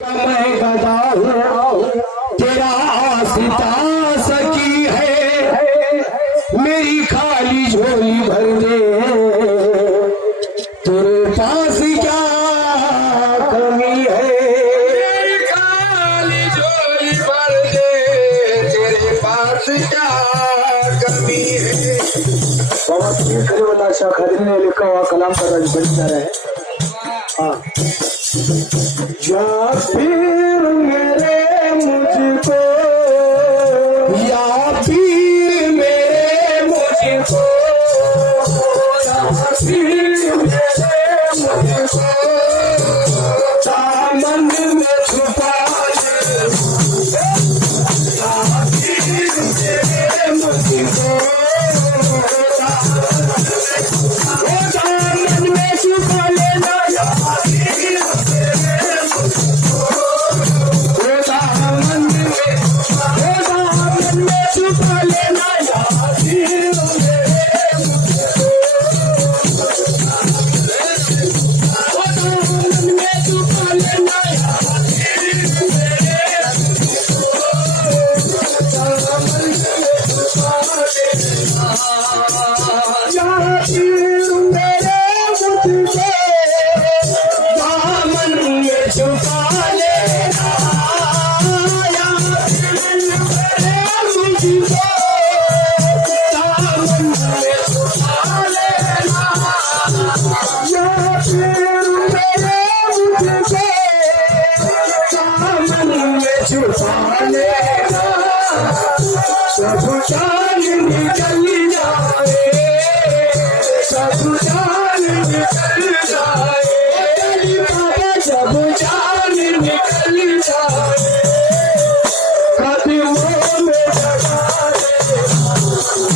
मैं गदा हूँ तेरा आस्था सकी है, मेरी खाली झोली भर दे, तेरे पास क्या कमी है। मेरी खाली झोली भर दे, तेरे पास क्या कमी है। बाबा तुम्हें खरे वाला शाखा ने लिखा हुआ कलाम का राज बनता रहे। हाँ, या फिर मेरे मुझको, या फिर मेरे मुझको, या फिर मेरे मुझको दामन में छुपा ले, या फिर मेरे मुझको दामन में छुपा लेना, या फिर छुपा लेना, या फिर छुपा लेना, दामन में छुपा लेना, या फिर मेरे मुझको दामन में छुपा लेना, या फिर मेरे मुझको दामन में छुपा लेना। सब जान निकल जाए, सब जान निकल जाए, सब जान निकल जाए,